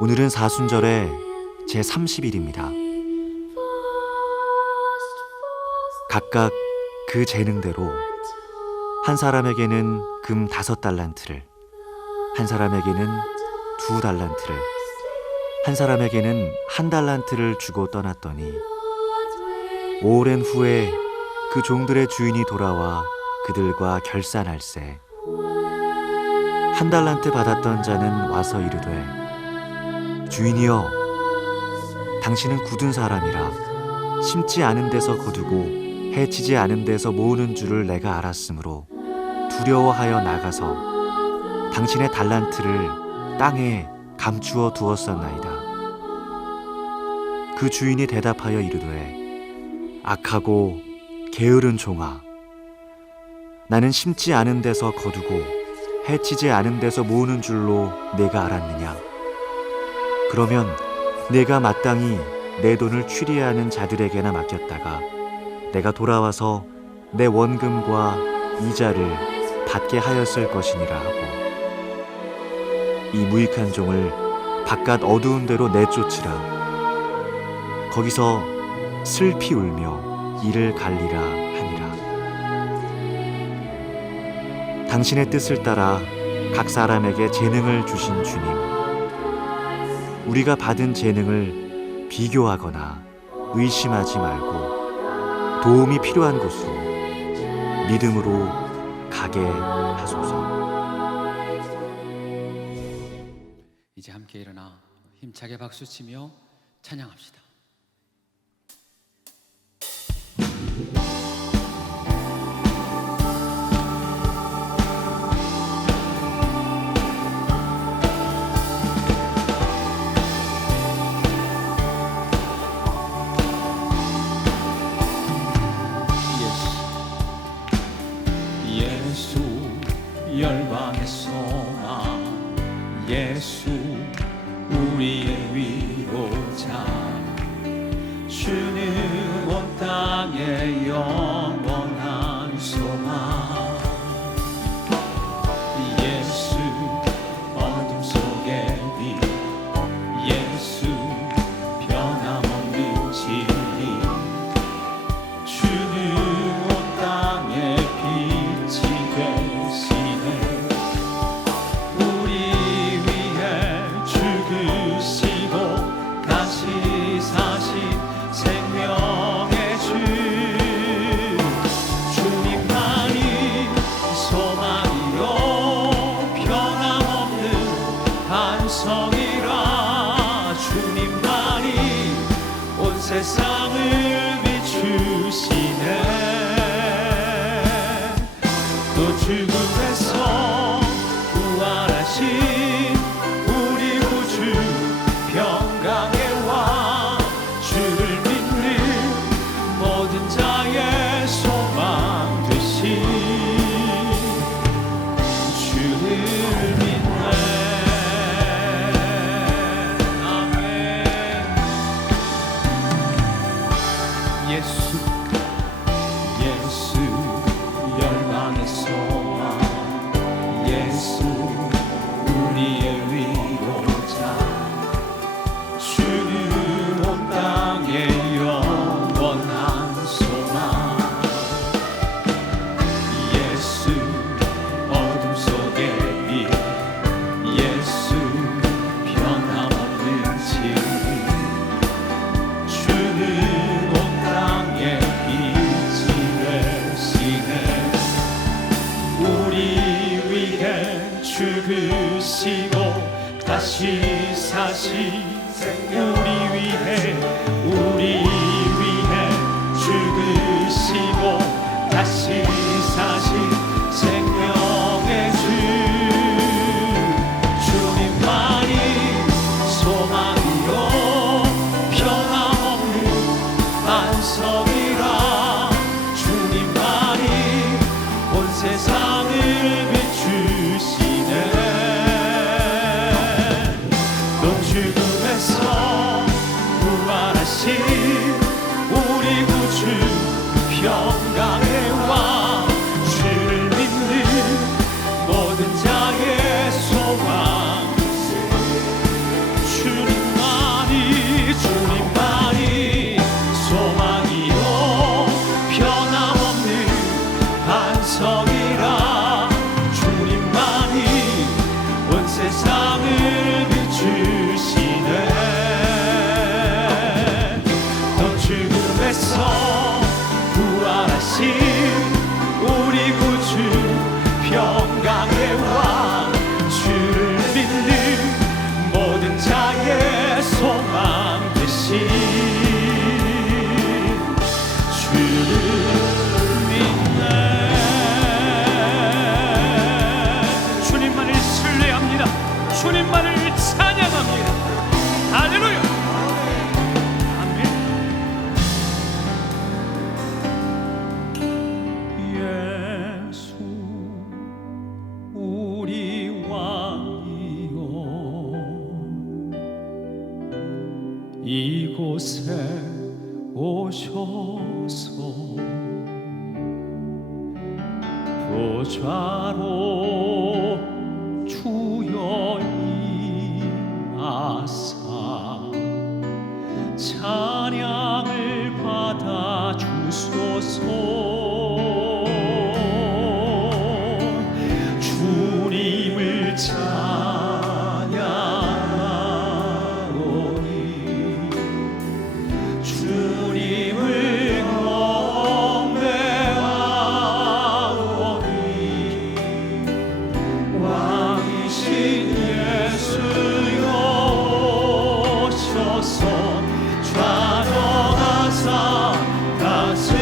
오늘은 사순절의 제30일입니다. 각각 그 재능대로 한 사람에게는 금 5달란트를, 한 사람에게는 2달란트를, 한 사람에게는 1달란트를 주고 떠났더니 오랜 후에 그 종들의 주인이 돌아와 그들과 결산할세. 1달란트 받았던 자는 와서 이르되, 주인이여, 당신은 굳은 사람이라 심지 않은 데서 거두고 해치지 않은 데서 모으는 줄을 내가 알았으므로 두려워하여 나가서 당신의 달란트를 땅에 감추어 두었었나이다. 그 주인이 대답하여 이르되, 악하고 게으른 종아, 나는 심지 않은 데서 거두고 해치지 않은 데서 모으는 줄로 내가 알았느냐? 그러면 내가 마땅히 내 돈을 취리하는 자들에게나 맡겼다가 내가 돌아와서 내 원금과 이자를 받게 하였을 것이니라 하고, 이 무익한 종을 바깥 어두운 데로 내쫓으라. 거기서 슬피 울며 이를 갈리라 하니라. 당신의 뜻을 따라 각 사람에게 재능을 주신 주님, 우리가 받은 재능을 비교하거나 의심하지 말고 도움이 필요한 곳으로 믿음으로 가게 하소서. 이제 함께 일어나 힘차게 박수치며 찬양합시다. 예수 열방의 소망, 예수 우리의 위로자, 주는 온 땅의 영원한 소망. 예수 어둠 속의 빛, 예수 변함없는 진리, 주는 온 땅의 빛이 되시네. 우리 위해 죽으시고 다시 사신 생명의 주, 주님만이 소망이요 변함없는 반성이라. 주님만이 온 세상을 비추시네. 또 죽음에서 부활하신 우리 구주 평강의 왕, 주를 믿는 모든 자의 소망 되신 주를 믿네. 아멘. 예수 열방의 소망, 예수 우리의 위로자, 주는 온 땅의 영원한 소망. 예수 어둠 속의 빛, 예수 변함없는 진리, 주는 온 땅의 빛이 되시네. 우리 위해 죽으시고 다시 사신 우리 위해 죽으시고 다시 사신 생명의 주, 주님만이 소망이요 변함없는 반성이라. 주님만이 온 세상을 비추시네. 또 죽음에서 부활하신 우리 구주 평강의 왕, 주를 믿는 모든 자의 소망, 주 이곳에 오셔서 보좌로 주여 임하사 찬양을 받아 주소서. 주님을 찬양하오니 주님을 경배하오니 왕이신 예수여 오셔서 좌정하사 다스리소서.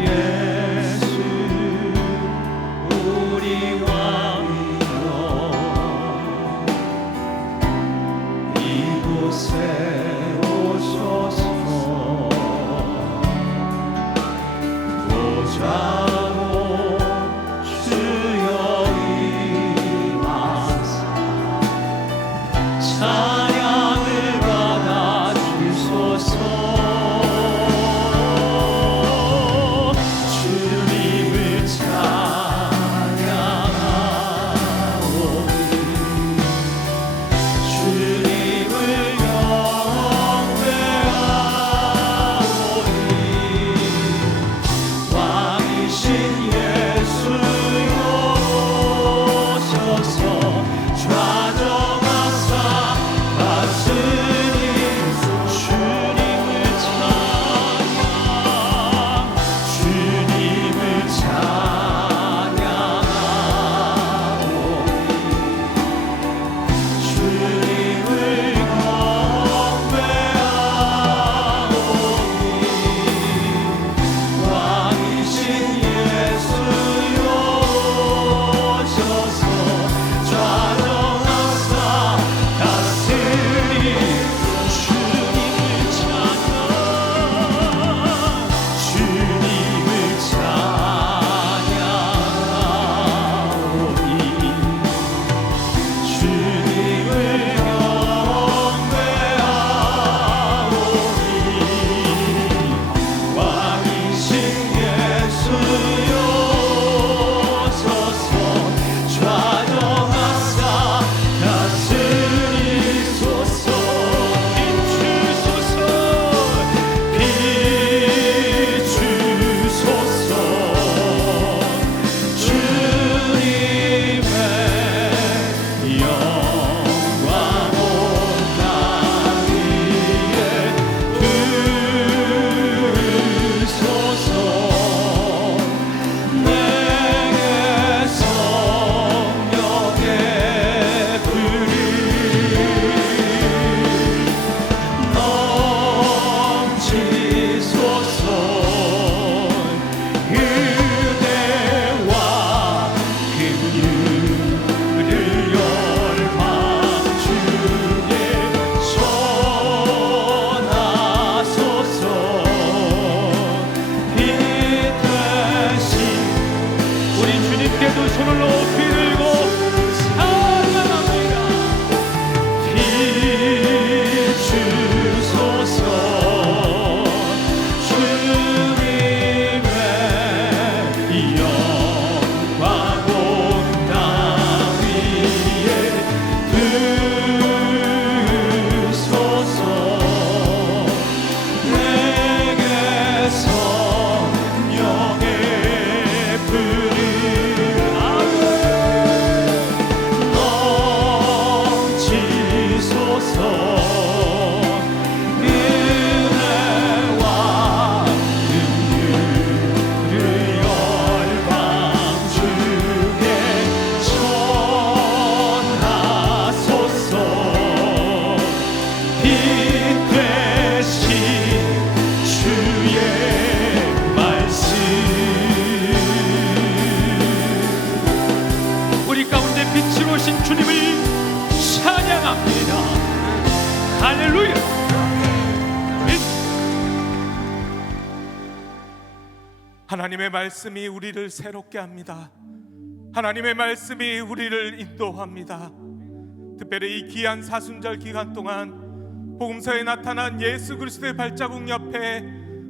예수 우리 왕이여 이곳에 오셔서 보좌로 주여 임하사 찬양을 받아 주소서. 주님을 찬양하오니 주님을 경배하오니 왕이신 예수여 오셔서 좌정하사 다스리소서. 주님을 찬양하오니 주님을 경배하오니 왕이신 예수여 오셔서 좌정하사 다스리소서. 주님을 찬양하오니 주님을 경배하오니 왕이신 예수여 오셔서 좌정하사 다스리소서. 비추소서 주님의 영광 온 땅 위에 두소서. 내게 성령의 불이 넘치소서. 그대와 긍휼을 열방 중에 전하소서. 빛 되신 우리 주님께도 손을 높이 들고 찬양합니다. 비추소서 주님의 영광 온 땅 위에 두소서. 내게 성령의 불을 하나님의 말씀이 우리를 새롭게 합니다. 하나님의 말씀이 우리를 인도합니다. 특별히 이 귀한 사순절 기간 동안 복음서에 나타난 예수 그리스도의 발자국 옆에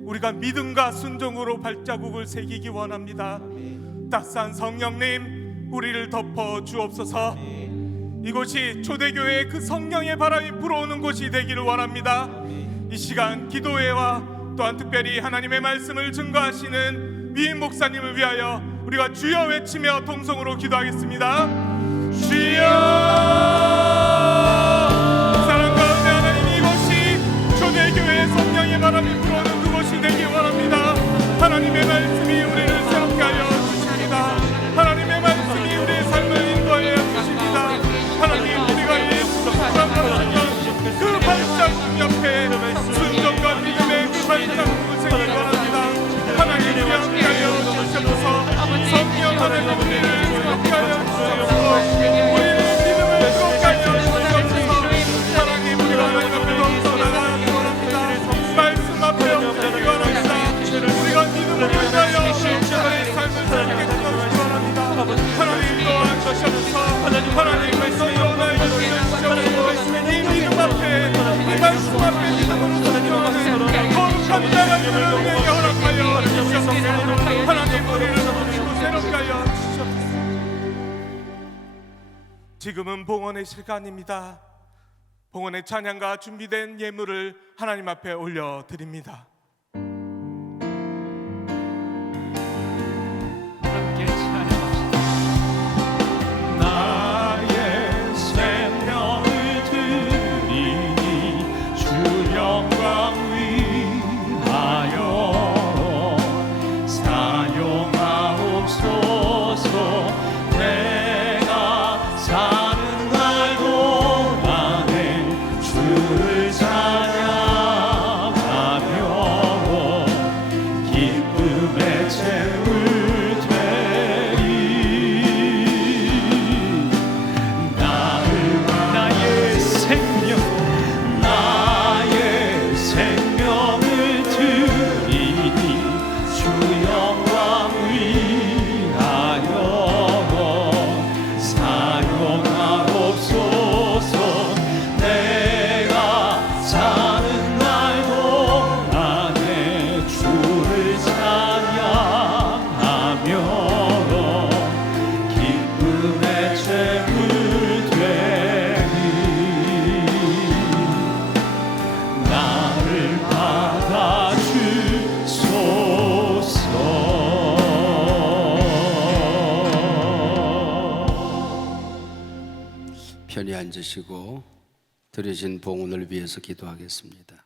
우리가 믿음과 순종으로 발자국을 새기기 원합니다. 따스한 성령님, 우리를 덮어 주옵소서. 이곳이 초대교회의 그 성령의 바람이 불어오는 곳이 되기를 원합니다. 이 시간 기도회와 또한 특별히 하나님의 말씀을 증거하시는 위임 목사님을 위하여 우리가 주여 외치며 동성으로 기도하겠습니다. 주여! 사랑 가운데 하나님, 이곳이 초대교회의 성령의 바람이 불어오는 그곳이 되기 원합니다. 하나님의 말씀이 우리를 새롭게 하여 주십니다. 하나님의 말씀이 우리의 삶을 인도하여 주십니다. 하나님, 우리가 예수로 돌아가셨던 그 발자국 옆에 순종과 믿음의 그 발자국을 세우기 원합니다. 하나님, 우리 함께하여 주시옵소서. 성령 하나님, 우리를 새롭게 하여 주시옵소서. 우리의 믿음을 새롭게 하여 주시옵소서. 하나님, 우리가 하나님 앞에 더 나아가기 원합니다. 말씀 앞에 엎드리기 원합니다. 우리가 믿음을 인하여 우리의 삶을 새롭게 주시기 원합니다. 하나님 또한 주시옵소서. 하나님 말씀으로 나의 주시옵소서. 이 믿음 앞에, 이 말씀 앞에 믿음으로 순종하는 거룩한 자가 되는 은혜에 허락하여 주시옵소서. 하나님, 우리를 부르시고 새롭게 하여 주시옵소서. 지금은 봉헌의 시간입니다. 봉헌의 찬양과 준비된 예물을 하나님 앞에 올려드립니다. 함께 찬양합시다. 나의 생명을 드리니 주 영광 위하여 사용하옵소서. 내가 사는 날 동안에 주를 찬양하며 기쁨의 채울 되리. 나의 생명을 드리니 주 영광 위하여 사용하옵소서. 내가 사는 날 동안에 주를 찬양하며 기쁨의 채울 되리. 나를 받아주소서. 편히 앉으시고 드려진 봉헌을 위해서 기도하겠습니다.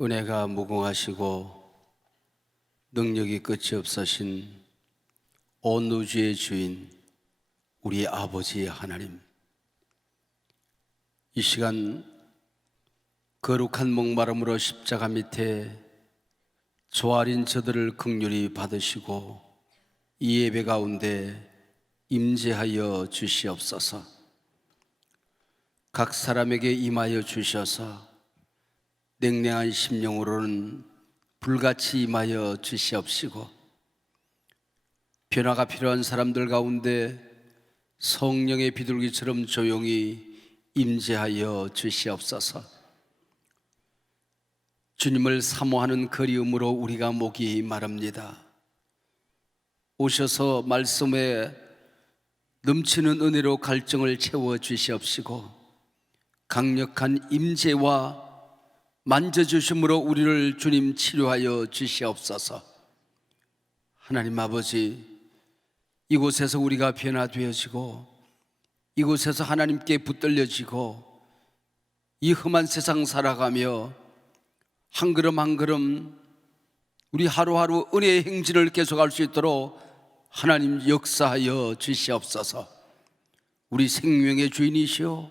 은혜가 무궁하시고 능력이 끝이 없으신 온 우주의 주인 우리 아버지 하나님, 이 시간 거룩한 목마름으로 십자가 밑에 조아린 저들을 긍휼히 받으시고 이 예배 가운데 임재하여 주시옵소서. 각 사람에게 임하여 주셔서 냉랭한 심령으로는 불같이 임하여 주시옵시고, 변화가 필요한 사람들 가운데 성령의 비둘기처럼 조용히 임재하여 주시옵소서. 주님을 사모하는 그리움으로 우리가 목이 마릅니다. 오셔서 말씀에 넘치는 은혜로 갈증을 채워 주시옵시고, 강력한 임재와 만져주심으로 우리를 주님 치료하여 주시옵소서. 하나님 아버지, 이곳에서 우리가 변화되어지고 이곳에서 하나님께 붙들려지고 이 험한 세상 살아가며 한 걸음 한 걸음 우리 하루하루 은혜의 행진을 계속할 수 있도록 하나님 역사하여 주시옵소서. 우리 생명의 주인이시오,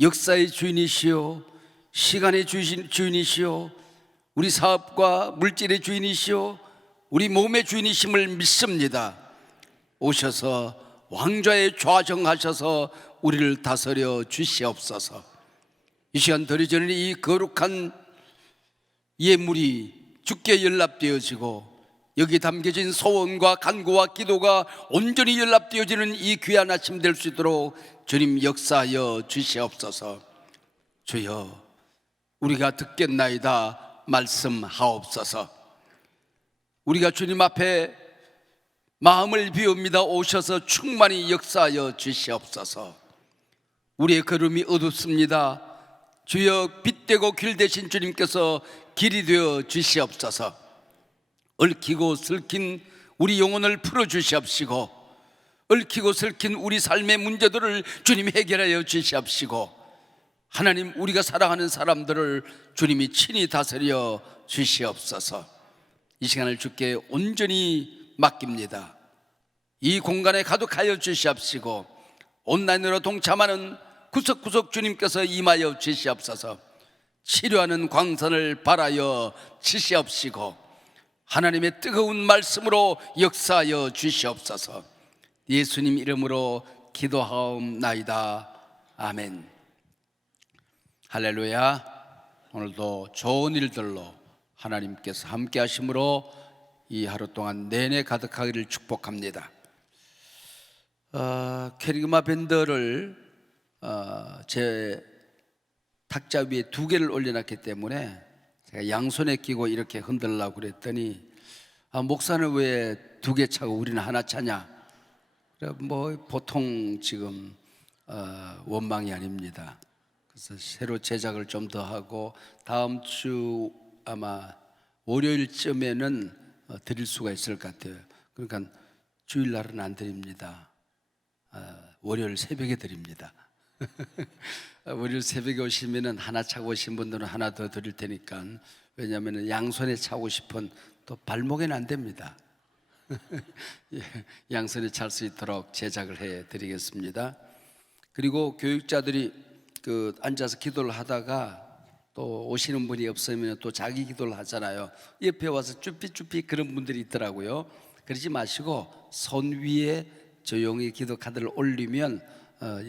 역사의 주인이시오, 시간의 주인이시오, 우리 사업과 물질의 주인이시오, 우리 몸의 주인이심을 믿습니다. 오셔서 왕좌에 좌정하셔서 우리를 다스려 주시옵소서. 이 시간 드려지는 이 거룩한 예물이 주께 연락되어지고 여기 담겨진 소원과 간구와 기도가 온전히 연락되어지는 이 귀한 아침 될 수 있도록 주님 역사하여 주시옵소서. 주여, 우리가 듣겠나이다 말씀하옵소서. 우리가 주님 앞에 마음을 비웁니다. 오셔서 충만히 역사하여 주시옵소서. 우리의 걸음이 어둡습니다. 주여, 빛되고 길 되신 주님께서 길이 되어 주시옵소서. 얽히고 슬킨 우리 영혼을 풀어 주시옵시고, 얽히고 슬킨 우리 삶의 문제들을 주님 해결하여 주시옵시고, 하나님, 우리가 사랑하는 사람들을 주님이 친히 다스려 주시옵소서. 이 시간을 주께 온전히 맡깁니다. 이 공간에 가득하여 주시옵시고, 온라인으로 동참하는 구석구석 주님께서 임하여 주시옵소서. 치료하는 광선을 발하여 주시옵시고, 하나님의 뜨거운 말씀으로 역사하여 주시옵소서. 예수님 이름으로 기도하옵나이다. 아멘. 할렐루야. 오늘도 좋은 일들로 하나님께서 함께 하심으로 이 하루 동안 내내 가득하기를 축복합니다. 캐리그마 밴드를 제 탁자 위에 2개를 올려놨기 때문에 제가 양손에 끼고 이렇게 흔들려고 그랬더니 목사는 왜 2개 차고 우리는 하나 차냐? 뭐 보통 지금 원망이 아닙니다. 그래서 새로 제작을 좀 더 하고 다음 주 아마 월요일쯤에는 드릴 수가 있을 것 같아요. 그러니까 주일날은 안 드립니다. 월요일 새벽에 드립니다. 월요일 새벽에 오시면은 하나 차고 오신 분들은 하나 더 드릴 테니까. 왜냐하면 양손에 차고 싶은 또 발목에는 안 됩니다. 양손에 찰 수 있도록 제작을 해 드리겠습니다. 그리고 교육자들이 앉아서 기도를 하다가 또 오시는 분이 없으면 또 자기 기도를 하잖아요. 옆에 와서 쭈삐쭈삐 그런 분들이 있더라고요. 그러지 마시고 손 위에 조용히 기도 카드를 올리면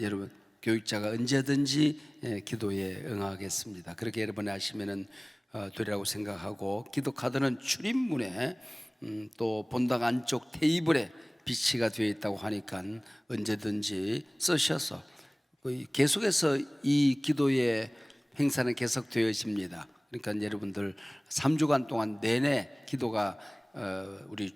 여러분 교육자가 언제든지 기도에 응하겠습니다. 그렇게 여러분이 하시면 되리라고 생각하고, 기도 카드는 출입문에 또 본당 안쪽 테이블에 비치가 되어 있다고 하니까 언제든지 쓰셔서 계속해서 이 기도의 행사는 계속되어집니다. 그러니까 여러분들 3주간 동안 내내 기도가 우리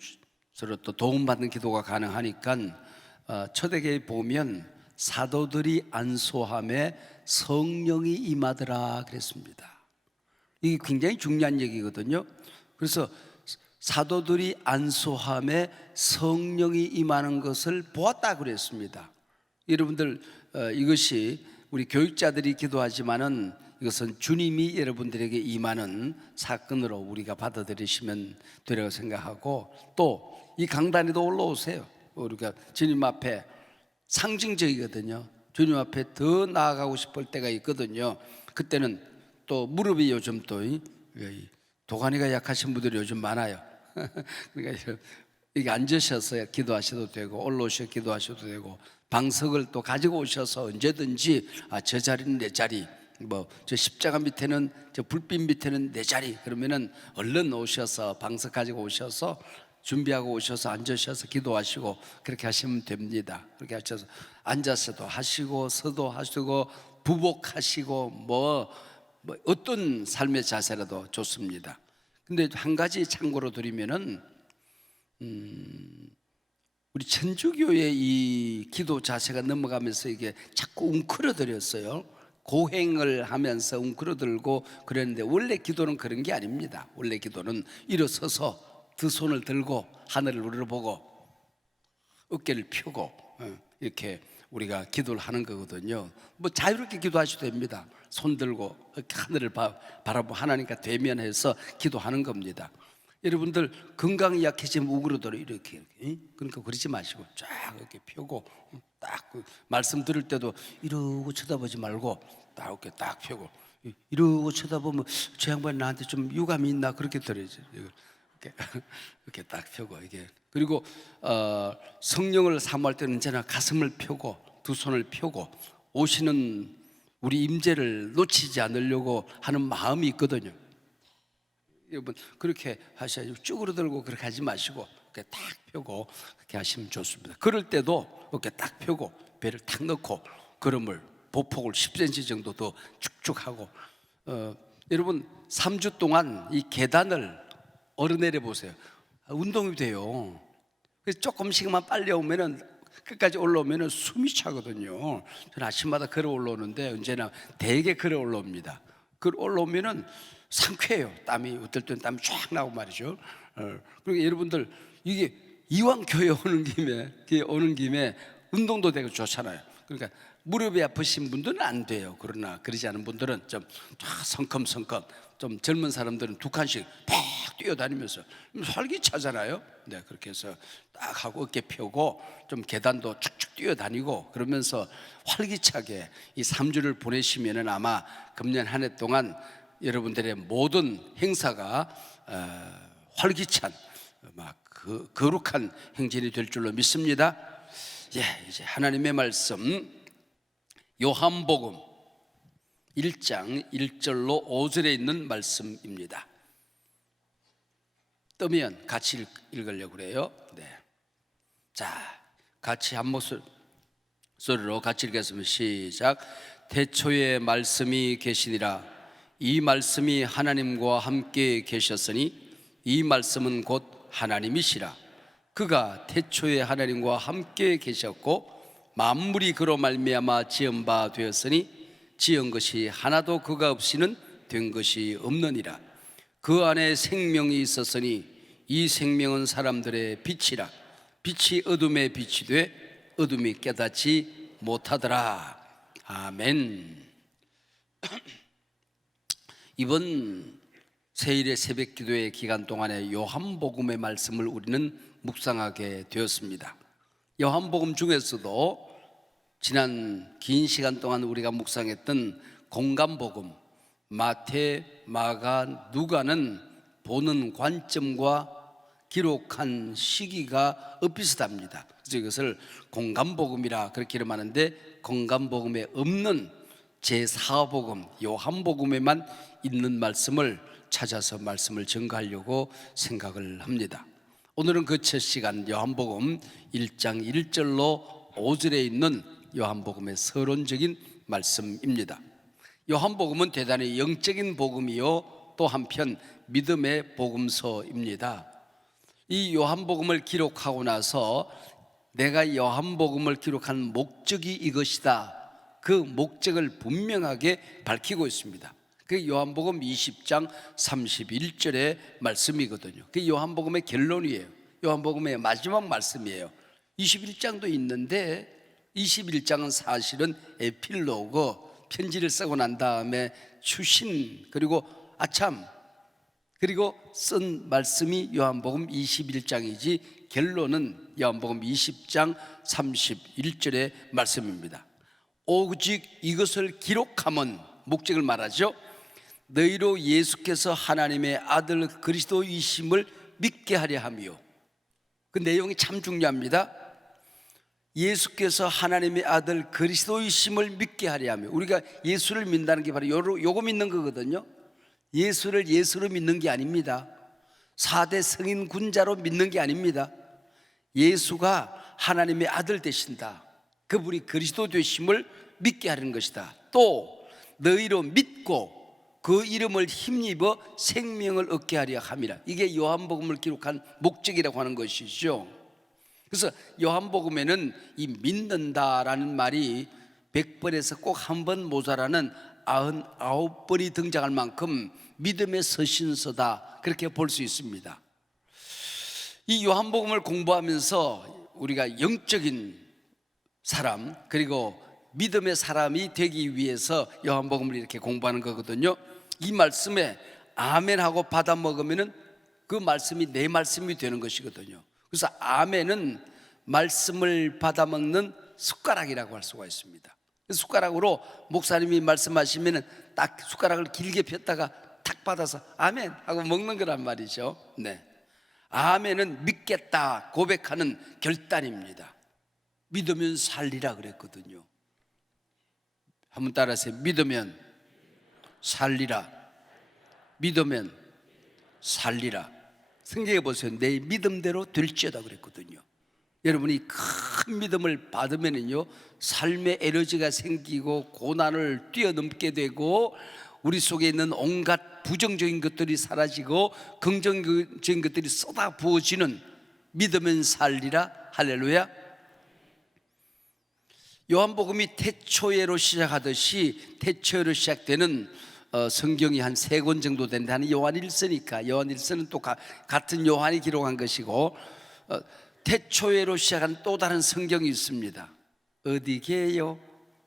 서로 또 도움받는 기도가 가능하니까 초대교회 보면 사도들이 안수함에 성령이 임하더라 그랬습니다. 이게 굉장히 중요한 얘기거든요. 그래서 사도들이 안수함에 성령이 임하는 것을 보았다 그랬습니다. 여러분들 이것이 우리 교육자들이 기도하지만은 이것은 주님이 여러분들에게 임하는 사건으로 우리가 받아들이시면 되리라고 생각하고, 또 이 강단에도 올라오세요. 우리가 주님 앞에 상징적이거든요. 주님 앞에 더 나아가고 싶을 때가 있거든요. 그때는 또 무릎이 요즘 또 도가니가 약하신 분들이 요즘 많아요. 그러니까 이게 앉으셔서 기도하셔도 되고 올라오셔서 기도하셔도 되고, 방석을 또 가지고 오셔서 언제든지 저 자리는 내 자리, 뭐 저 십자가 밑에는 저 불빛 밑에는 내 자리, 그러면은 얼른 오셔서 방석 가지고 오셔서 준비하고 오셔서 앉으셔서 기도하시고 그렇게 하시면 됩니다. 그렇게 하셔서 앉아서도 하시고 서도 하시고 부복하시고 뭐 어떤 삶의 자세라도 좋습니다. 근데 한 가지 참고로 드리면은 우리 천주교의 이 기도 자세가 넘어가면서 이게 자꾸 웅크러들었어요. 고행을 하면서 웅크러들고 그랬는데, 원래 기도는 그런 게 아닙니다. 원래 기도는 일어서서 두 손을 들고 하늘을 우러러보고 어깨를 펴고 이렇게 우리가 기도를 하는 거거든요. 뭐 자유롭게 기도하셔도 됩니다. 손 들고 하늘을 바라보고 하나님과 대면해서 기도하는 겁니다. 여러분들 건강이 약해지면 우그러들어 이렇게. 그러니까 그러지 마시고 쫙 이렇게 펴고, 딱 말씀 들을 때도 이러고 쳐다보지 말고 딱 이렇게 딱 펴고, 이러고 쳐다보면 저 양반이 나한테 좀 유감이 있나 그렇게 들어야죠. 이렇게 딱 펴고 이게. 그리고 성령을 사모할 때는 언제나 가슴을 펴고 두 손을 펴고 오시는 우리 임재를 놓치지 않으려고 하는 마음이 있거든요. 여러분 그렇게 하셔야지 쭈그러 들고 그렇게 하지 마시고 이렇게 딱 펴고 그렇게 하시면 좋습니다. 그럴 때도 이렇게 딱 펴고 배를 탁 넣고 걸음을 보폭을 10cm 정도 더 쭉쭉 하고 여러분 3주 동안 이 계단을 오르내려 보세요. 운동이 돼요. 그래서 조금씩만 빨리 오면은 끝까지 올라오면은 숨이 차거든요. 저는 아침마다 걸어 올라오는데 언제나 되게 걸어 올라옵니다. 걸어 올라오면은 상쾌해요. 땀이 어떨 때는 땀이 쫙 나고 말이죠. 그리고 여러분들 이게 이왕 교회 오는 김에 운동도 되고 좋잖아요. 그러니까 무릎이 아프신 분들은 안 돼요. 그러나 그러지 않은 분들은 좀 성큼성큼 좀 젊은 사람들은 2칸씩 팍 뛰어다니면서 활기차잖아요. 네, 그렇게 해서 딱 하고 어깨 펴고 좀 계단도 쭉쭉 뛰어다니고 그러면서 활기차게 이 3주를 보내시면은 아마 금년 한 해 동안 여러분들의 모든 행사가 활기찬 막 거룩한 행진이 될 줄로 믿습니다. 예, 이제 하나님의 말씀 요한복음 1장 1절로 5절에 있는 말씀입니다. 뜨면 같이 읽으려고 그래요. 네. 자, 같이 한 목소리로 같이 읽겠습니다. 시작. 태초에 말씀이 계시니라. 이 말씀이 하나님과 함께 계셨으니 이 말씀은 곧 하나님이시라. 그가 태초에 하나님과 함께 계셨고 만물이 그로 말미암아 지은 바 되었으니 지은 것이 하나도 그가 없이는 된 것이 없느니라. 그 안에 생명이 있었으니 이 생명은 사람들의 빛이라. 빛이 어둠에 빛이 돼 어둠이 깨닫지 못하더라. 아멘. 이번 세일의 새벽 기도의 기간 동안에 요한복음의 말씀을 우리는 묵상하게 되었습니다. 요한복음 중에서도 지난 긴 시간 동안 우리가 묵상했던 공감복음 마태, 마가, 누가는 보는 관점과 기록한 시기가 엇비슷합니다. 그래서 이것을 공감복음이라 그렇게 이름하는데 공감복음에 없는 제4복음 요한복음에만 있는 말씀을 찾아서 말씀을 전가하려고 생각을 합니다. 오늘은 그 첫 시간 요한복음 1장 1절로 5절에 있는 요한복음의 서론적인 말씀입니다. 요한복음은 대단히 영적인 복음이요 또 한편 믿음의 복음서입니다. 이 요한복음을 기록하고 나서 내가 요한복음을 기록한 목적이 이것이다, 그 목적을 분명하게 밝히고 있습니다. 그 요한복음 20장 31절의 말씀이거든요. 그 요한복음의 결론이에요. 요한복음의 마지막 말씀이에요. 21장도 있는데 21장은 사실은 에필로그, 편지를 쓰고 난 다음에 추신 그리고 아참 그리고 쓴 말씀이 요한복음 21장이지 결론은 요한복음 20장 31절의 말씀입니다. 오직 이것을 기록함은 목적을 말하죠. 너희로 예수께서 하나님의 아들 그리스도이심을 믿게 하려 함이요. 그 내용이 참 중요합니다. 예수께서 하나님의 아들 그리스도이심을 믿게 하려 하며, 우리가 예수를 믿는다는 게 바로 요거 믿는 거거든요. 예수를 예수로 믿는 게 아닙니다. 4대 성인 군자로 믿는 게 아닙니다. 예수가 하나님의 아들 되신다, 그분이 그리스도 되심을 믿게 하려는 것이다. 또 너희로 믿고 그 이름을 힘입어 생명을 얻게 하려 함이라. 이게 요한복음을 기록한 목적이라고 하는 것이죠. 그래서 요한복음에는 이 믿는다라는 말이 100번에서 꼭 한 번 모자라는 99번이 등장할 만큼 믿음의 서신서다, 그렇게 볼 수 있습니다. 이 요한복음을 공부하면서 우리가 영적인 사람 그리고 믿음의 사람이 되기 위해서 요한복음을 이렇게 공부하는 거거든요. 이 말씀에 아멘하고 받아 먹으면은 그 말씀이 내 말씀이 되는 것이거든요. 그래서 아멘은 말씀을 받아 먹는 숟가락이라고 할 수가 있습니다. 숟가락으로 목사님이 말씀하시면은 딱 숟가락을 길게 폈다가 탁 받아서 아멘 하고 먹는 거란 말이죠. 네. 아멘은 믿겠다 고백하는 결단입니다. 믿으면 살리라 그랬거든요. 한번 따라하세요. 믿으면 살리라. 믿으면 살리라. 성경에 보세요. 내 믿음대로 될지어다 그랬거든요. 여러분이 큰 믿음을 받으면은요, 삶의 에너지가 생기고 고난을 뛰어넘게 되고 우리 속에 있는 온갖 부정적인 것들이 사라지고 긍정적인 것들이 쏟아 부어지는 믿으면 살리라. 할렐루야. 요한복음이 태초에로 시작하듯이 태초에로 시작되는 성경이 한 3권 정도 되는데, 한 요한일서니까 요한일서는 또 같은 요한이 기록한 것이고, 태초에로 시작한 또 다른 성경이 있습니다. 어디게요?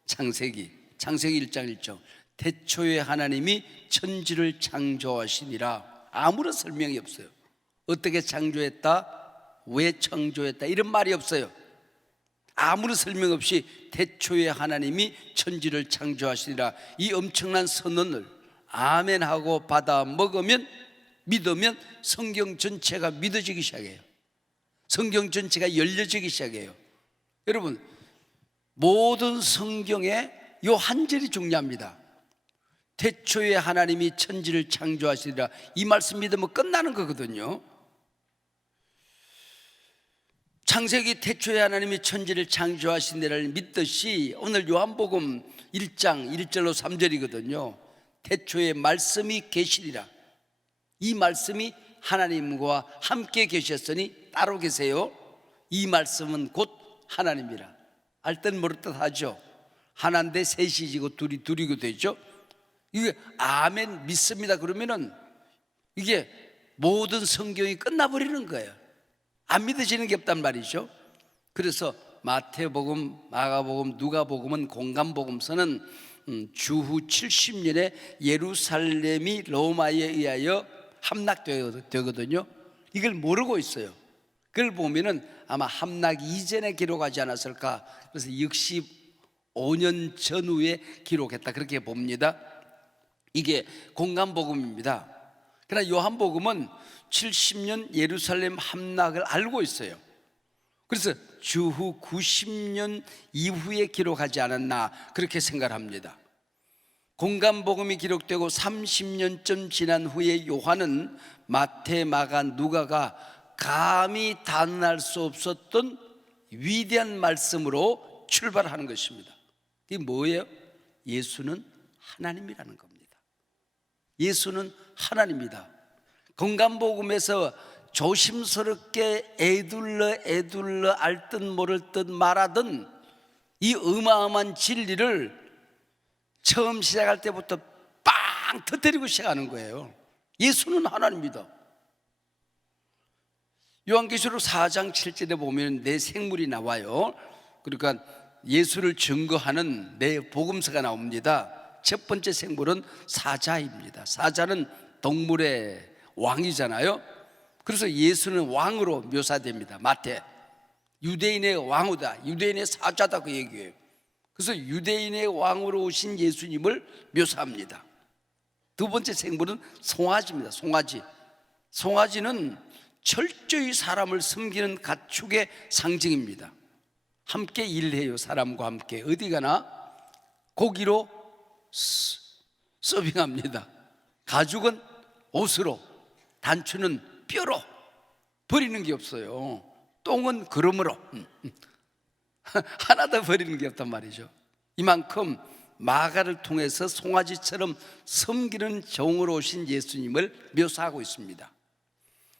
창세기 1장 1절. 태초에 하나님이 천지를 창조하시니라. 아무런 설명이 없어요. 어떻게 창조했다, 왜 창조했다, 이런 말이 없어요. 아무런 설명 없이 태초에 하나님이 천지를 창조하시니라, 이 엄청난 선언을 아멘하고 받아 먹으면, 믿으면 성경 전체가 믿어지기 시작해요. 성경 전체가 열려지기 시작해요. 여러분, 모든 성경에 요 한 절이 중요합니다. 태초에 하나님이 천지를 창조하시리라, 이 말씀 믿으면 끝나는 거거든요. 창세기 태초에 하나님이 천지를 창조하시니라를 믿듯이 오늘 요한복음 1장 1절로 3절이거든요. 태초에 말씀이 계시리라, 이 말씀이 하나님과 함께 계셨으니 따로 계세요. 이 말씀은 곧 하나님이라. 알 듯 모를 듯 하죠. 하나인데 셋이지고 둘이 둘이고 되죠. 이게 아멘 믿습니다 그러면은 이게 모든 성경이 끝나버리는 거예요. 안 믿어지는 게 없단 말이죠. 그래서 마태복음, 마가복음, 누가복음은 공간복음서는 주후 70년에 예루살렘이 로마에 의하여 함락되거든요. 이걸 모르고 있어요. 그걸 보면은 아마 함락 이전에 기록하지 않았을까. 그래서 65년 전후에 기록했다, 그렇게 봅니다. 이게 공간복음입니다. 그러나 요한복음은 70년 예루살렘 함락을 알고 있어요. 그래서 주후 90년 이후에 기록하지 않았나, 그렇게 생각합니다. 공간복음이 기록되고 30년쯤 지난 후에 요한은 마태, 마가, 누가가 감히 단언할 수 없었던 위대한 말씀으로 출발하는 것입니다. 이게 뭐예요? 예수는 하나님이라는 겁니다. 예수는 하나님이다. 공간복음에서 조심스럽게 애둘러 알 듯 모를 듯 말하던 이 어마어마한 진리를 처음 시작할 때부터 빵 터뜨리고 시작하는 거예요. 예수는 하나님이다. 요한계시록 4장 7절에 보면 네 생물이 나와요. 그러니까 예수를 증거하는 네 복음서가 나옵니다. 첫 번째 생물은 사자입니다. 사자는 동물의 왕이잖아요. 그래서 예수는 왕으로 묘사됩니다. 마태, 유대인의 왕이다, 유대인의 사자다, 그 얘기예요. 그래서 유대인의 왕으로 오신 예수님을 묘사합니다. 두 번째 생물은 송아지입니다. 송아지는 철저히 사람을 섬기는 가축의 상징입니다. 함께 일해요. 사람과 함께 어디 가나 고기로 서빙합니다. 가죽은 옷으로, 단추는 뼈로, 버리는 게 없어요. 똥은 그름으로 하나 더 버리는 게 없단 말이죠. 이만큼 마가를 통해서 송아지처럼 섬기는 종으로 오신 예수님을 묘사하고 있습니다.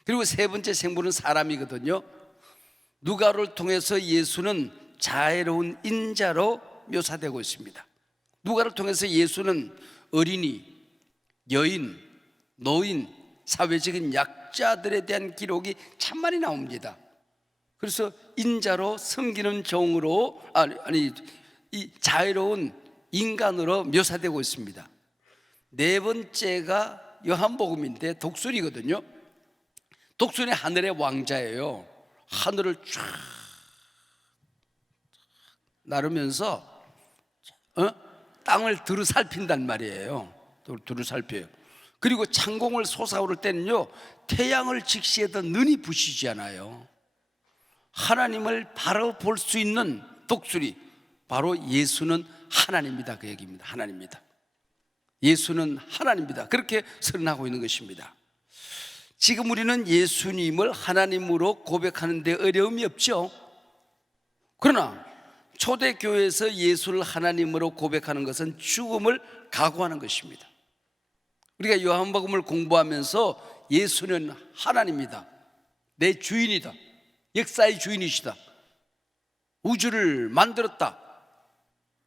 그리고 세 번째 생물은 사람이거든요. 누가를 통해서 예수는 자애로운 인자로 묘사되고 있습니다. 누가를 통해서 예수는 어린이, 여인, 노인, 사회적인 약자들에 대한 기록이 참 많이 나옵니다. 그래서 인자로 섬기는 종으로, 이 자애로운 인간으로 묘사되고 있습니다. 네 번째가 요한복음인데 독수리거든요. 독수리 하늘의 왕자예요. 하늘을 쫙 나르면서 땅을 두루 살핀단 말이에요. 두루 살펴요. 그리고 창공을 솟아오를 때는요, 태양을 직시해도 눈이 부시지 않아요. 하나님을 바로 볼 수 있는 독수리, 바로 예수는 하나님이다, 그 얘기입니다. 하나님이다. 예수는 하나님이다, 그렇게 선언하고 있는 것입니다. 지금 우리는 예수님을 하나님으로 고백하는 데 어려움이 없죠. 그러나 초대교회에서 예수를 하나님으로 고백하는 것은 죽음을 각오하는 것입니다. 우리가 요한복음을 공부하면서 예수는 하나님이다, 내 주인이다, 역사의 주인이시다, 우주를 만들었다,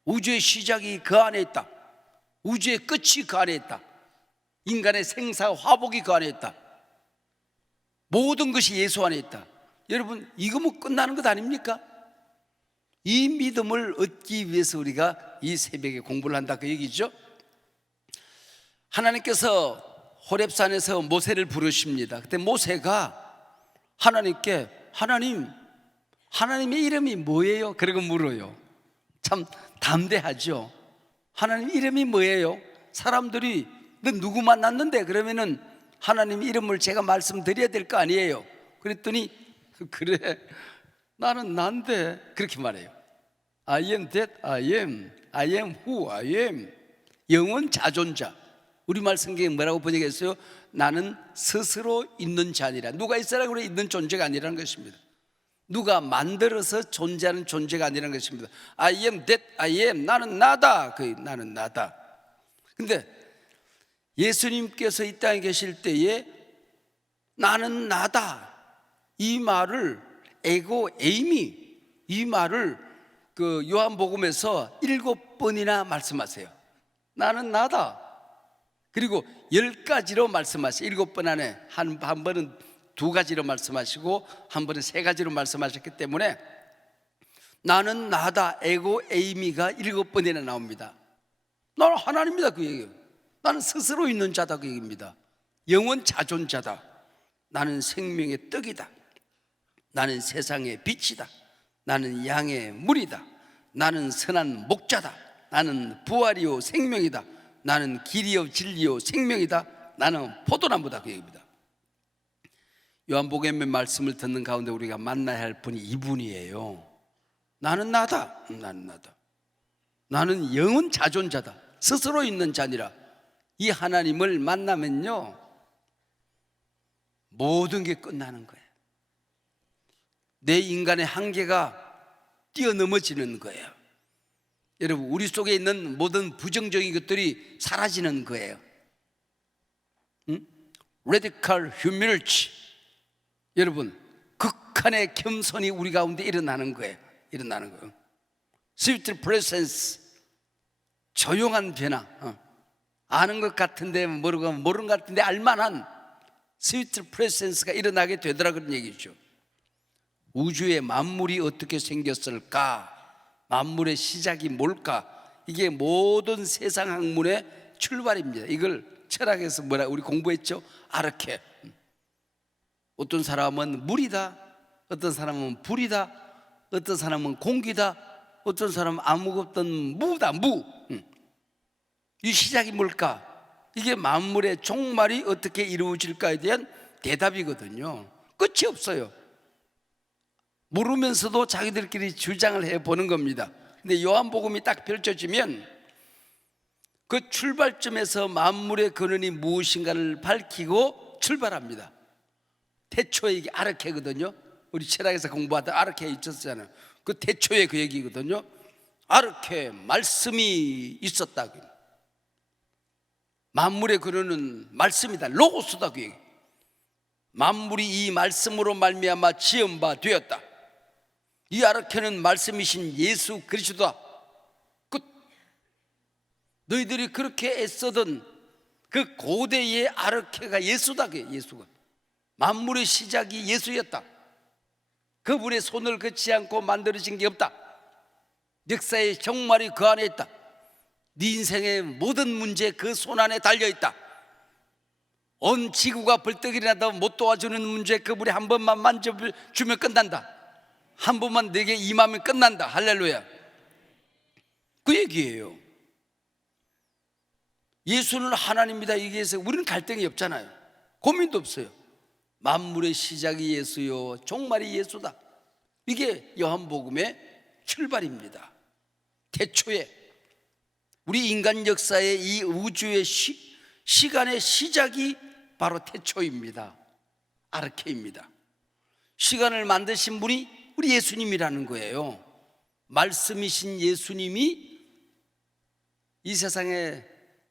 우주의 시작이 그 안에 있다, 우주의 끝이 그 안에 있다, 인간의 생사 화복이 그 안에 있다, 모든 것이 예수 안에 있다. 여러분, 이거 뭐 끝나는 것 아닙니까? 이 믿음을 얻기 위해서 우리가 이 새벽에 공부를 한다, 그 얘기죠. 하나님께서 호렙산에서 모세를 부르십니다. 그때 모세가 하나님께 하나님의 이름이 뭐예요? 그러고 물어요. 참 담대하죠. 하나님 이름이 뭐예요? 사람들이 너 누구 만났는데? 그러면은 하나님 이름을 제가 말씀드려야 될 거 아니에요. 그랬더니 그래, 나는 난데, 그렇게 말해요. I am that I am who I am. 영원 자존자. 우리말 성경에 뭐라고 번역했어요? 나는 스스로 있는 자 아니라, 누가 있으라고 그래 있는 존재가 아니라는 것입니다. 누가 만들어서 존재하는 존재가 아니라는 것입니다. I am that I am. 나는 나다. 나는 나다. 근데 예수님께서 이 땅에 계실 때에 나는 나다, 이 말을 에고 에이미, 이 말을 그 요한복음에서 7번이나 말씀하세요. 나는 나다. 그리고 10가지로 말씀하세요. 7번 안에 한 번은 2가지로 말씀하시고 한 번은 3가지로 말씀하셨기 때문에 나는 나다, 에고 에이미가 7번이나 나옵니다. 나는 하나님이다, 그 얘기예요. 나는 스스로 있는 자다, 그 얘기입니다. 영원 자존자다. 나는 생명의 떡이다. 나는 세상의 빛이다. 나는 양의 물이다. 나는 선한 목자다. 나는 부활이요 생명이다. 나는 길이요 진리요 생명이다. 나는 포도나무다, 그 얘기입니다. 요한복음의 말씀을 듣는 가운데 우리가 만나야 할 분이 이분이에요. 나는 나다. 나는 나다. 나는 영원 자존자다. 스스로 있는 자니라. 이 하나님을 만나면요, 모든 게 끝나는 거예요. 내 인간의 한계가 뛰어넘어지는 거예요. 여러분, 우리 속에 있는 모든 부정적인 것들이 사라지는 거예요. Radical humility. 여러분, 극한의 겸손이 우리 가운데 일어나는 거예요. 일어나는 거예요. Sweet presence. 조용한 변화. 아는 것 같은데 모르고, 모르는 것 같은데 알만한 스위트 프레센스가 일어나게 되더라, 그런 얘기죠. 우주의 만물이 어떻게 생겼을까? 만물의 시작이 뭘까? 이게 모든 세상 학문의 출발입니다. 이걸 철학에서 우리 공부했죠? 아르케. 어떤 사람은 물이다, 어떤 사람은 불이다, 어떤 사람은 공기다, 어떤 사람은 아무것도 무다, 무. 이 시작이 뭘까? 이게 만물의 종말이 어떻게 이루어질까에 대한 대답이거든요. 끝이 없어요. 모르면서도 자기들끼리 주장을 해보는 겁니다. 근데 요한복음이 딱 펼쳐지면 그 출발점에서 만물의 근원이 무엇인가를 밝히고 출발합니다. 태초에 이게 아르케거든요. 우리 철학에서 공부하다 아르케 있었잖아요. 그 태초에 그 얘기거든요. 아르케, 말씀이 있었다. 만물의 근원은 말씀이다, 로고스다, 그 얘기. 만물이 이 말씀으로 말미암아 지은 바 되었다. 이 아르케는 말씀이신 예수 그리스도다. 끝. 너희들이 그렇게 애쓰던 그 고대의 아르케가 예수다, 그 예수가. 만물의 시작이 예수였다. 그분의 손을 긋지 않고 만들어진 게 없다. 역사의 종말이 그 안에 있다. 네 인생의 모든 문제 그 손 안에 달려있다. 온 지구가 벌떡일어나도 못 도와주는 문제 그분이 한 번만 만져주면 끝난다. 한 번만 내게 임하면 끝난다. 할렐루야. 그 얘기예요. 예수는 하나님이다 얘기해서 우리는 갈등이 없잖아요. 고민도 없어요. 만물의 시작이 예수요 종말이 예수다. 이게 요한복음의 출발입니다. 태초에 우리 인간 역사의 이 우주의 시간의 시작이 바로 태초입니다. 아르케입니다. 시간을 만드신 분이 우리 예수님이라는 거예요. 말씀이신 예수님이 이 세상에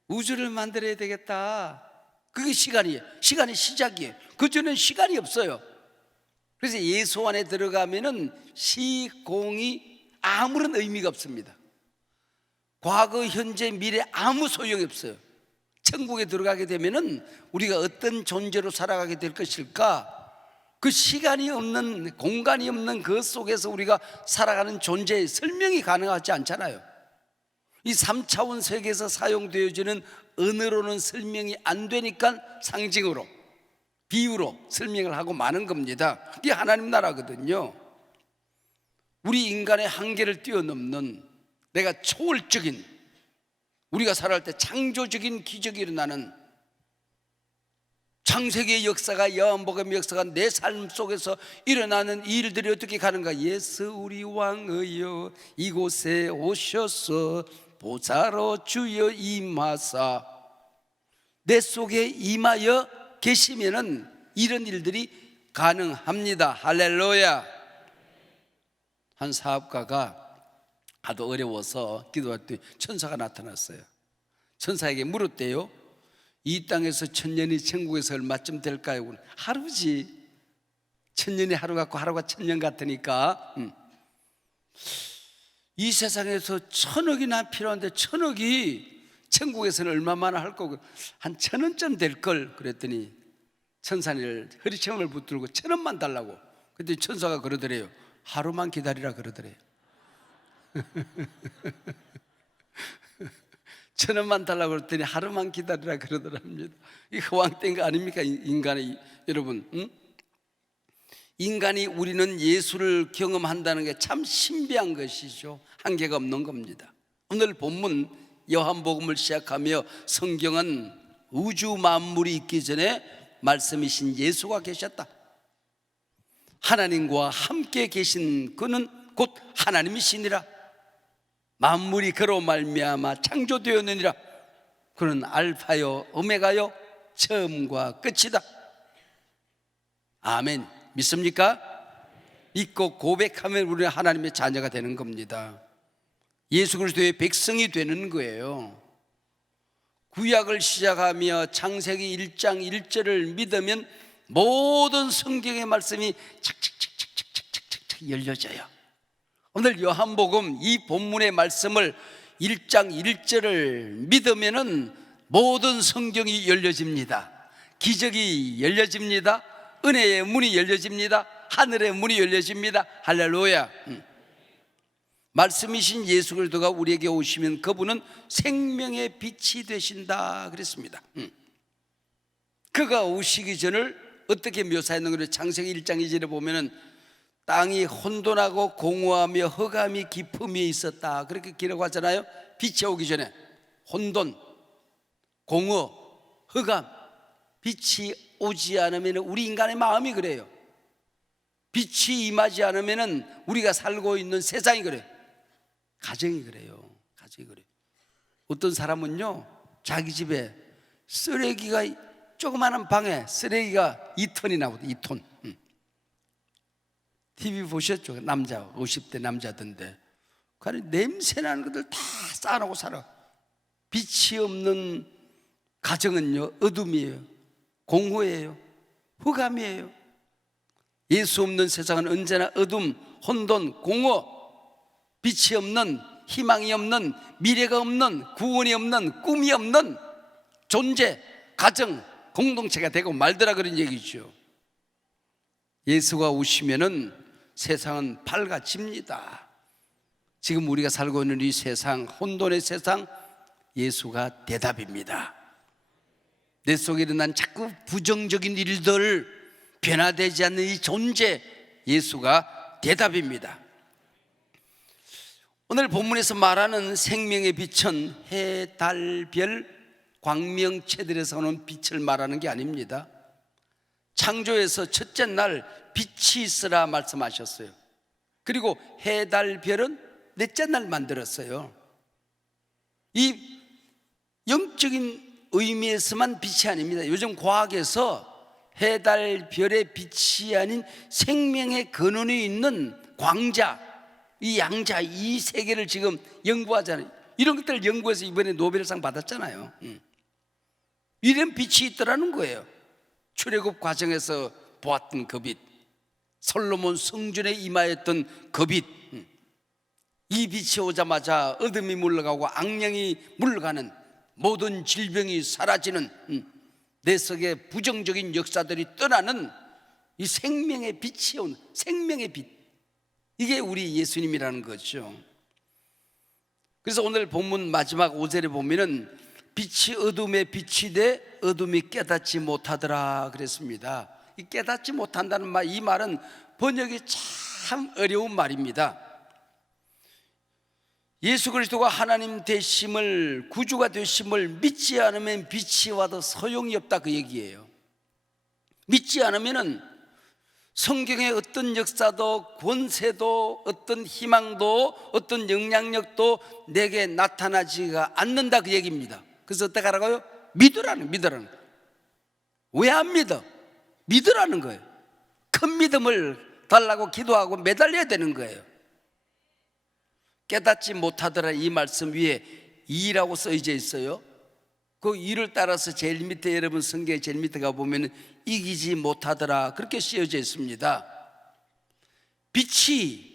우주를 만들어야 되겠다. 그게 시간이에요. 시간의 시작이에요. 그전엔 시간이 없어요. 그래서 예수 안에 들어가면은 시공이 아무런 의미가 없습니다. 과거, 현재, 미래 아무 소용이 없어요. 천국에 들어가게 되면은 우리가 어떤 존재로 살아가게 될 것일까? 그 시간이 없는, 공간이 없는 그 속에서 우리가 살아가는 존재의 설명이 가능하지 않잖아요. 이 3차원 세계에서 사용되어지는 언어로는 설명이 안 되니까 상징으로, 비유로 설명을 하고 마는 겁니다. 이게 하나님 나라거든요. 우리 인간의 한계를 뛰어넘는, 내가 초월적인, 우리가 살아갈 때 창조적인 기적이 일어나는, 창세기의 역사가, 요한복음의 역사가 내 삶 속에서 일어나는 일들이 어떻게 가는가? 예수 우리 왕이여 이곳에 오셔서 보좌로 주여 임하사. 내 속에 임하여 계시면은 이런 일들이 가능합니다. 할렐루야. 한 사업가가 하도 어려워서 기도할 때 천사가 나타났어요. 천사에게 물었대요. 이 땅에서 천년이 천국에서 얼마쯤 될까요? 하루지. 천년이 하루 같고 하루가 천년 같으니까 이 세상에서 1000억이나 필요한데 1000억이 천국에서는 얼마만에 할 거고 한 1000원쯤 될 걸. 그랬더니 천사를 허리춤을 붙들고 1000원만 달라고. 그때 천사가 그러더래요. 하루만 기다리라 그러더래요. 1000원만 달라고 그랬더니 하루만 기다리라 그러더랍니다. 이 허황된 거 아닙니까? 인간의, 여러분, 인간이, 우리는 예수를 경험한다는 게 참 신비한 것이죠. 한계가 없는 겁니다. 오늘 본문 요한복음을 시작하며 성경은 우주 만물이 있기 전에 말씀이신 예수가 계셨다. 하나님과 함께 계신 그는 곧 하나님이시니라. 만물이 그로 말미암아 창조되었느니라. 그는 알파요 오메가요 처음과 끝이다. 아멘. 믿습니까? 믿고 고백하면 우리는 하나님의 자녀가 되는 겁니다. 예수 그리스도의 백성이 되는 거예요. 구약을 시작하며 창세기 1장 1절을 믿으면 모든 성경의 말씀이 착착착착착착착 열려져요. 오늘 요한복음 이 본문의 말씀을 1장 1절을 믿으면은 모든 성경이 열려집니다. 기적이 열려집니다. 은혜의 문이 열려집니다. 하늘의 문이 열려집니다. 할렐루야. 말씀이신 예수 그리스도가 우리에게 오시면 그분은 생명의 빛이 되신다 그랬습니다. 그가 오시기 전을 어떻게 묘사했는가? 창세기 1장 2절에 보면은 땅이 혼돈하고 공허하며 흑암이 깊음이 있었다 그렇게 기록하잖아요. 빛이 오기 전에 혼돈, 공허, 흑암, 빛이 오지 않으면 우리 인간의 마음이 그래요. 빛이 임하지 않으면 우리가 살고 있는 세상이 그래요. 가정이 그래요. 가정이 그래요. 어떤 사람은요, 자기 집에 쓰레기가, 조그마한 방에 쓰레기가 2톤이 나오거든요. 2톤. TV 보셨죠? 남자 50대 남자던데 그 안에 냄새나는 것들 다 쌓아놓고 살아. 빛이 없는 가정은요 어둠이에요. 공허예요. 흑암이에요. 예수 없는 세상은 언제나 어둠, 혼돈, 공허, 빛이 없는, 희망이 없는, 미래가 없는, 구원이 없는, 꿈이 없는 존재, 가정, 공동체가 되고 말더라 그런 얘기죠. 예수가 오시면은 세상은 밝아집니다. 지금 우리가 살고 있는 이 세상, 혼돈의 세상, 예수가 대답입니다. 내 속에 일어난 자꾸 부정적인 일들, 변화되지 않는 이 존재, 예수가 대답입니다. 오늘 본문에서 말하는 생명의 빛은 해, 달, 별, 광명체들에서 오는 빛을 말하는 게 아닙니다. 창조에서 첫째 날 빛이 있으라 말씀하셨어요. 그리고 해, 달, 별은 넷째 날 만들었어요. 이 영적인 의미에서만 빛이 아닙니다. 요즘 과학에서 해달 별의 빛이 아닌 생명의 근원이 있는 광자, 이 양자, 이 세계를 지금 연구하잖아요. 이런 것들을 연구해서 이번에 노벨상 받았잖아요. 이런 빛이 있더라는 거예요. 출애굽 과정에서 보았던 그 빛, 솔로몬 성전에 임하였던 그 빛, 이 빛이 오자마자 어둠이 물러가고 악령이 물러가는, 모든 질병이 사라지는, 내 속에 부정적인 역사들이 떠나는 이 생명의 빛이 온, 생명의 빛, 이게 우리 예수님이라는 거죠. 그래서 오늘 본문 마지막 5절에 보면은 빛이 어둠에 빛이 돼 어둠이 깨닫지 못하더라 그랬습니다. 이 깨닫지 못한다는 말, 이 말은 번역이 참 어려운 말입니다. 예수 그리스도가 하나님 되심을, 구주가 되심을 믿지 않으면 빛이 와도 소용이 없다, 그 얘기예요. 믿지 않으면은 성경의 어떤 역사도 권세도 어떤 희망도 어떤 영향력도 내게 나타나지가 않는다, 그 얘기입니다. 그래서 어떻게 하라고요? 믿으라는 거예요. 왜 안 믿어? 믿으라는 거예요. 큰 믿음을 달라고 기도하고 매달려야 되는 거예요. 깨닫지 못하더라, 이 말씀 위에 이라고 써져 있어요. 그 이를 따라서 제일 밑에, 여러분 성경의 제일 밑에 가보면 이기지 못하더라 그렇게 쓰여져 있습니다. 빛이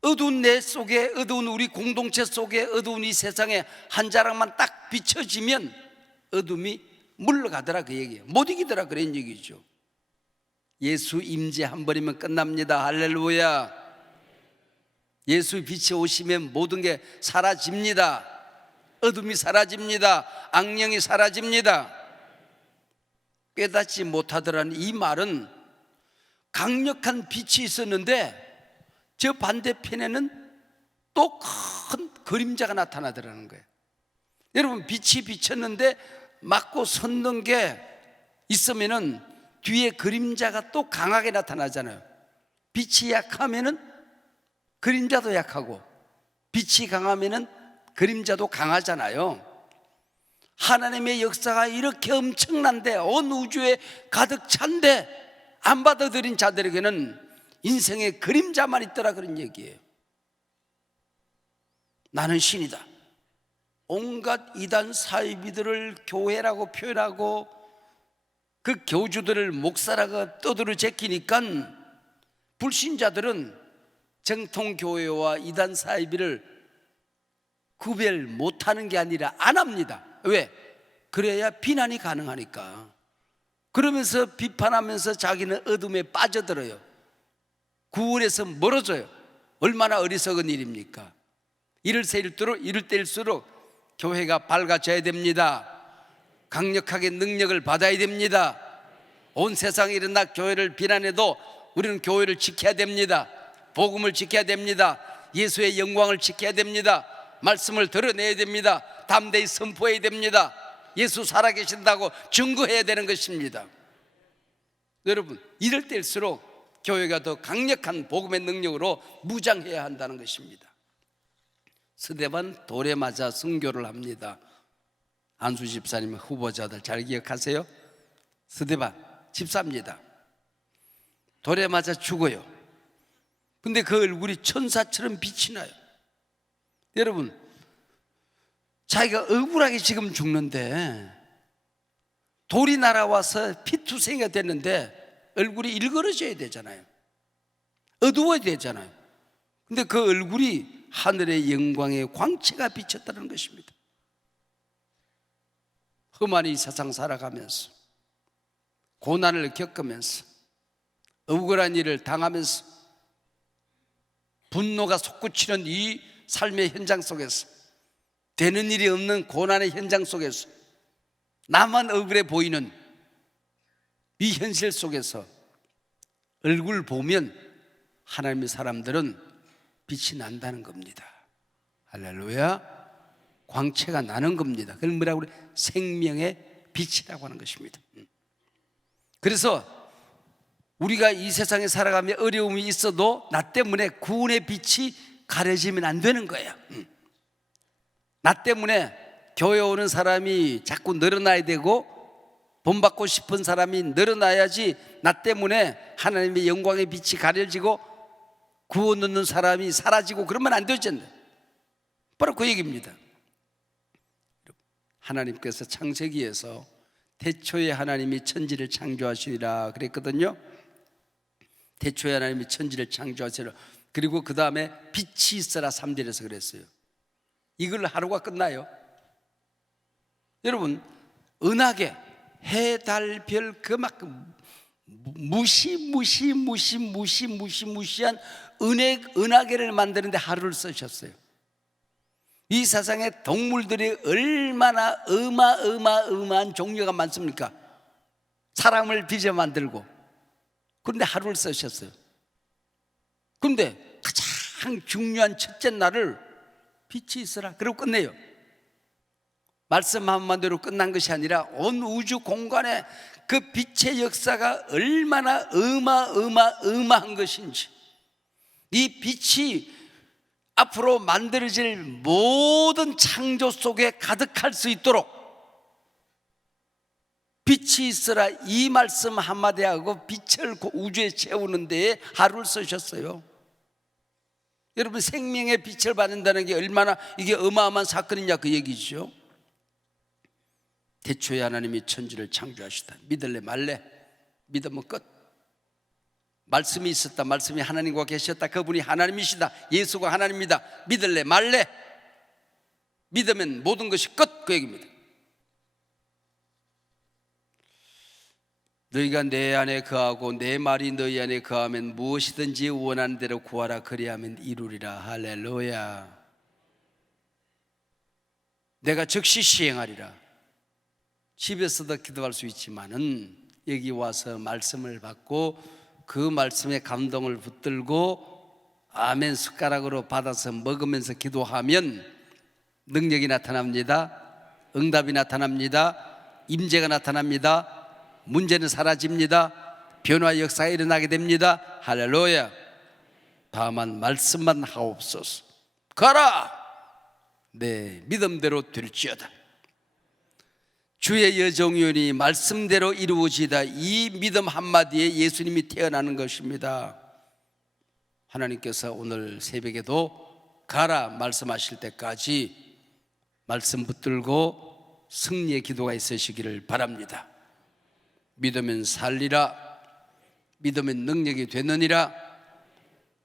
어두운 내 속에, 어두운 우리 공동체 속에, 어두운 이 세상에 한 자락만 딱 비춰지면 어둠이 물러가더라, 그 얘기예요. 못 이기더라, 그런 얘기죠. 예수 임재 한 번이면 끝납니다. 할렐루야. 예수 빛이 오시면 모든 게 사라집니다. 어둠이 사라집니다. 악령이 사라집니다. 깨닫지 못하더라는 이 말은 강력한 빛이 있었는데 저 반대편에는 또 큰 그림자가 나타나더라는 거예요. 여러분, 빛이 비쳤는데 맞고 섰는 게 있으면은 뒤에 그림자가 또 강하게 나타나잖아요. 빛이 약하면은 그림자도 약하고, 빛이 강하면은 그림자도 강하잖아요. 하나님의 역사가 이렇게 엄청난데, 온 우주에 가득 찬데 안 받아들인 자들에게는 인생의 그림자만 있더라, 그런 얘기예요. 나는 신이다. 온갖 이단 사이비들을 교회라고 표현하고 그 교주들을 목사라고 떠들어 제끼니까 불신자들은 정통교회와 이단 사이비를 구별 못하는 게 아니라 안 합니다. 왜? 그래야 비난이 가능하니까. 그러면서 비판하면서 자기는 어둠에 빠져들어요. 구원에서 멀어져요. 얼마나 어리석은 일입니까? 이럴 때일수록 교회가 밝아져야 됩니다. 강력하게 능력을 받아야 됩니다. 온 세상에 일어나 교회를 비난해도 우리는 교회를 지켜야 됩니다. 복음을 지켜야 됩니다. 예수의 영광을 지켜야 됩니다. 말씀을 드러내야 됩니다. 담대히 선포해야 됩니다. 예수 살아계신다고 증거해야 되는 것입니다. 여러분, 이럴 때일수록 교회가 더 강력한 복음의 능력으로 무장해야 한다는 것입니다. 스데반 돌에 맞아 순교를 합니다. 안수 집사님 후보자들 잘 기억하세요? 스데반 집사입니다. 돌에 맞아 죽어요. 근데 그 얼굴이 천사처럼 빛이 나요. 여러분, 자기가 억울하게 지금 죽는데 돌이 날아와서 피투성이가 됐는데 얼굴이 일그러져야 되잖아요. 어두워야 되잖아요. 근데 그 얼굴이 하늘의 영광의 광채가 비쳤다는 것입니다. 험한 이 세상 살아가면서 고난을 겪으면서 억울한 일을 당하면서 분노가 솟구치는 이 삶의 현장 속에서, 되는 일이 없는 고난의 현장 속에서, 나만 억울해 보이는 이 현실 속에서 얼굴 보면 하나님의 사람들은 빛이 난다는 겁니다. 할렐루야. 광채가 나는 겁니다. 그걸 뭐라고 그래? 생명의 빛이라고 하는 것입니다. 그래서 우리가 이 세상에 살아가며 어려움이 있어도 나 때문에 구원의 빛이 가려지면 안 되는 거예요. 나 때문에 교회 오는 사람이 자꾸 늘어나야 되고 본받고 싶은 사람이 늘어나야지 나 때문에 하나님의 영광의 빛이 가려지고 구원 얻는 사람이 사라지고 그러면 안 되잖아요. 바로 그 얘기입니다. 하나님께서 창세기에서 태초에 하나님이 천지를 창조하시리라 그랬거든요. 태초에 하나님이 천지를 창조하시리라. 그리고 그 다음에 빛이 있어라 3절에서 그랬어요. 이걸 하루가 끝나요. 여러분, 은하계 해, 달, 별 그만큼 무시한 은하계를 만드는데 하루를 쓰셨어요. 이 세상에 동물들이 얼마나 어마어마한 종류가 많습니까? 사람을 빚어 만들고. 그런데 하루를 쓰셨어요. 그런데 가장 중요한 첫째 날을 빛이 있어라 그러고 끝내요. 말씀 한마디로 끝난 것이 아니라 온 우주 공간에 그 빛의 역사가 얼마나 어마어마한 것인지, 이 빛이 앞으로 만들어질 모든 창조 속에 가득할 수 있도록 빛이 있어라 이 말씀 한마디 하고 빛을 우주에 채우는 데에 하루를 쓰셨어요. 여러분, 생명의 빛을 받는다는 게 얼마나 이게 어마어마한 사건이냐 그 얘기죠. 태초에 하나님이 천지를 창조하시다. 믿을래 말래? 믿으면 끝. 말씀이 있었다. 말씀이 하나님과 계셨다. 그분이 하나님이시다. 예수가 하나님입니다. 믿을래 말래? 믿으면 모든 것이 끝. 그 얘기입니다. 너희가 내 안에 거하고 내 말이 너희 안에 거하면 무엇이든지 원하는 대로 구하라. 그리하면 이루리라. 할렐루야. 내가 즉시 시행하리라. 집에서도 기도할 수 있지만은 여기 와서 말씀을 받고 그 말씀에 감동을 붙들고 아멘 숟가락으로 받아서 먹으면서 기도하면 능력이 나타납니다. 응답이 나타납니다. 임재가 나타납니다. 문제는 사라집니다. 변화 역사가 일어나게 됩니다. 할렐루야. 다만 말씀만 하옵소서. 가라. 내 믿음대로 될지어다. 주의 여종이오니 말씀대로 이루어지다. 이 믿음 한마디에 예수님이 태어나는 것입니다. 하나님께서 오늘 새벽에도 가라 말씀하실 때까지 말씀 붙들고 승리의 기도가 있으시기를 바랍니다. 믿으면 살리라. 믿으면 능력이 되느니라.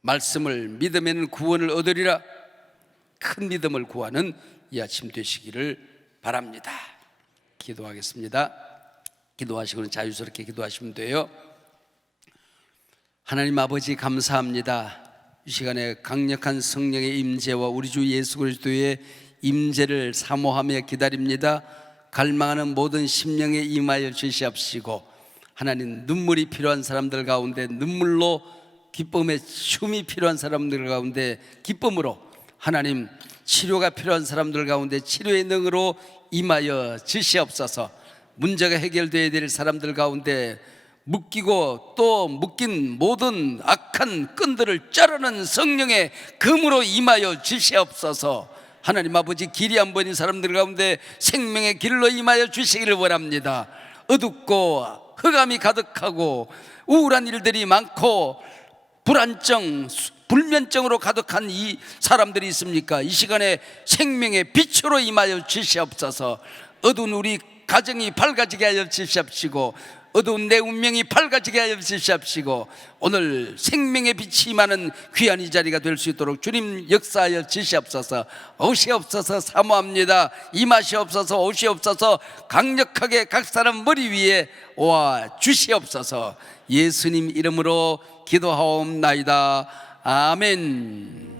말씀을 믿으면 구원을 얻으리라. 큰 믿음을 구하는 이 아침 되시기를 바랍니다. 기도하겠습니다. 기도하시고는 자유스럽게 기도하시면 돼요. 하나님 아버지 감사합니다. 이 시간에 강력한 성령의 임재와 우리 주 예수 그리스도의 임재를 사모하며 기다립니다. 갈망하는 모든 심령에 임하여 주시옵시고, 하나님 눈물이 필요한 사람들 가운데 눈물로, 기쁨의 춤이 필요한 사람들 가운데 기쁨으로, 하나님 치료가 필요한 사람들 가운데 치료의 능으로 임하여 주시옵소서. 문제가 해결되어야 될 사람들 가운데 묶이고 또 묶인 모든 악한 끈들을 자르는 성령의 금으로 임하여 주시옵소서. 하나님 아버지, 길이 안 보이는 사람들 가운데 생명의 길로 임하여 주시기를 원합니다. 어둡고 흑암이 가득하고 우울한 일들이 많고 불안정, 불면증으로 가득한 이 사람들이 있습니까? 이 시간에 생명의 빛으로 임하여 주시옵소서. 어두운 우리 가정이 밝아지게 하여 주시옵시고, 어두운 내 운명이 밝아지게 하여 주시옵시고, 오늘 생명의 빛이 임하는 귀한 이 자리가 될 수 있도록 주님 역사하여 주시옵소서. 오시옵소서. 사모합니다. 임하시옵소서. 오시옵소서. 강력하게 각 사람 머리 위에 와 주시옵소서. 예수님 이름으로 기도하옵나이다. 아멘.